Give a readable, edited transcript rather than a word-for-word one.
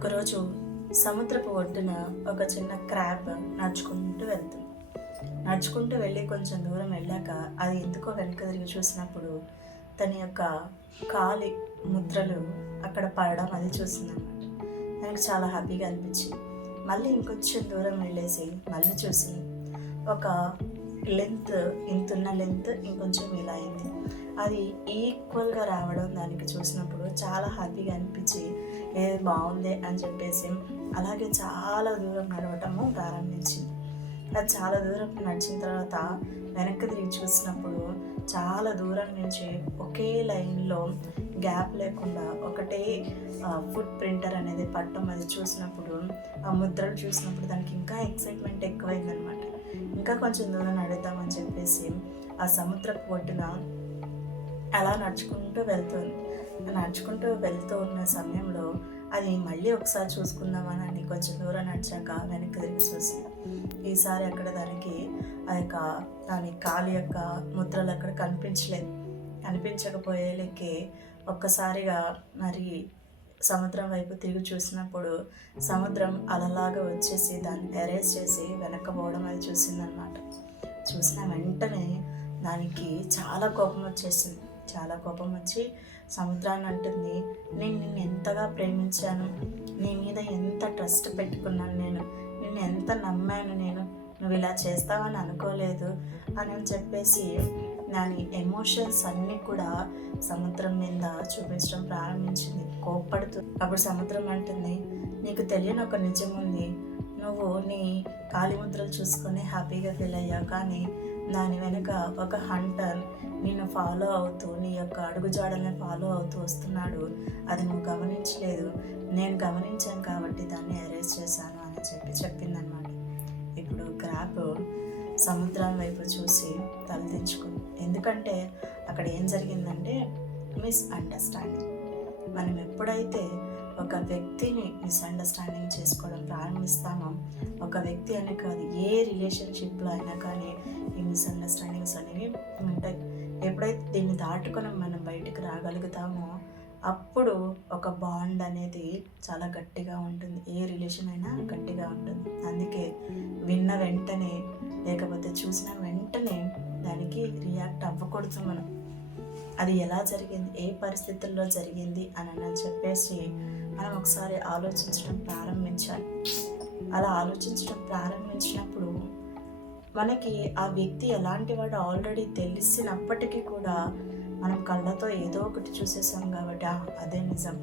ఒకరోజు సముద్రపు ఒడ్డున ఒక చిన్న క్రాబ్ నడుచుకుంటూ వెళ్ళి కొంచెం దూరం వెళ్ళాక అది ఎందుకో వెనక తిరిగి చూసినప్పుడు తన యొక్క కాలి ముద్రలు అక్కడ పడడం అది చూసిందన్నమాట. దానికి చాలా హ్యాపీగా అనిపించింది. మళ్ళీ ఇంకొంచెం దూరం వెళ్ళేసి మళ్ళీ చూసి ఒక లెంత్ ఇంతున్న లెంత్ ఇంకొంచెం ఇలా అయింది. అది ఈక్వల్గా రావడం దానికి చూసినప్పుడు చాలా హ్యాపీగా అనిపించి ఏది బాగుంది అని చెప్పేసి అలాగే చాలా దూరం నడవటము ప్రారంభించింది. అది చాలా దూరం నడిచిన తర్వాత వెనక్కి తిరిగి చూసినప్పుడు చాలా దూరం నుంచి ఒకే లైన్లో గ్యాప్ లేకుండా ఒకటే ఫుట్ ప్రింటర్ అనేది పట్టం అది చూసినప్పుడు ఆ ముద్రలు చూసినప్పుడు దానికి ఇంకా ఎక్సైట్మెంట్ ఎక్కువైందనమాట. ఇంకా కొంచెం దూరం నడుద్దామని చెప్పేసి ఆ సముద్రపు ఒడ్డున అలా నడుచుకుంటూ వెళ్తూ ఉన్న సమయంలో అది మళ్ళీ ఒకసారి చూసుకుందామని కొంచెం దూరం నడిచాక వెనక్కి తిరిగి చూసి ఈసారి అక్కడ దానికి ఆ యొక్క దాని కాలి యొక్క ముద్రలు అక్కడ కనిపించకపోయేలకి ఒక్కసారిగా మరి సముద్రం వైపు తిరిగి చూసినప్పుడు సముద్రం అలలాగా వచ్చేసి దాన్ని ఎరేజ్ చేసి వెనక్కపోవడం అది చూసిందనమాట. చూసిన వెంటనే దానికి చాలా కోపం వచ్చేసింది. చాలా కోపం వచ్చి సముద్రాన్ని అంటుంది, నేను నిన్ను ఎంతగా ప్రేమించాను, నీ మీద ఎంత ట్రస్ట్ పెట్టుకున్నాను, నిన్ను ఎంత నమ్మాను, నువ్వు ఇలా చేస్తావని అనుకోలేదు అని చెప్పేసి దాని ఎమోషన్స్ అన్నీ కూడా సముద్రం మీద చూపించడం ప్రారంభించింది కోప్పడుతూ. అప్పుడు సముద్రం అంటుంది, నీకు తెలియని ఒక నిజం ఉంది, నువ్వు నీ కాలి ముద్రలు చూసుకొని హ్యాపీగా ఫీల్ అయ్యావు, కానీ దాని వెనుక ఒక హంటర్ నిన్ను ఫాలో అవుతూ నీ యొక్క అడుగుజాడల్ని ఫాలో అవుతూ వస్తున్నాడు, అది నువ్వు గమనించలేదు, నేను గమనించాను కాబట్టి దాన్ని అరెస్ట్ చేశాను అని చెప్పిందనమాట. ఇప్పుడు క్రాబ్ సముద్రం వైపు చూసి తలదించుకుంది. ఎందుకంటే అక్కడ ఏం జరిగిందంటే మిస్అండర్స్టాండింగ్. మనం ఎప్పుడైతే ఒక వ్యక్తిని మిస్అండర్స్టాండింగ్ చేసుకోవడం ప్రారంభిస్తామో, ఒక వ్యక్తి అనే కాదు ఏ రిలేషన్షిప్లో అయినా కానీ ఈ మిస్అండర్స్టాండింగ్స్ అనేవి ఉంటాయి. ఎప్పుడైతే దీన్ని దాటుకొని మనం బయటకు రాగలుగుతామో అప్పుడు ఒక బాండ్ అనేది చాలా గట్టిగా ఉంటుంది. ఏ రిలేషన్ అయినా గట్టిగా ఉంటుంది. అందుకే విన్న వెంటనే లేకపోతే చూసిన వెంటనే దానికి రియాక్ట్ అవ్వకూడదు. అది ఎలా జరిగింది, ఏ పరిస్థితుల్లో జరిగింది అని చెప్పేసి మనం ఒకసారి ఆలోచించడం ప్రారంభించాలి. అలా ఆలోచించడం ప్రారంభించినప్పుడు మనకి ఆ వ్యక్తి ఎలాంటి వాడు ఆల్రెడీ తెలిసినప్పటికీ కూడా మనం కళ్ళతో ఏదో ఒకటి చూసేసాం కాబట్టి అదే నిజం.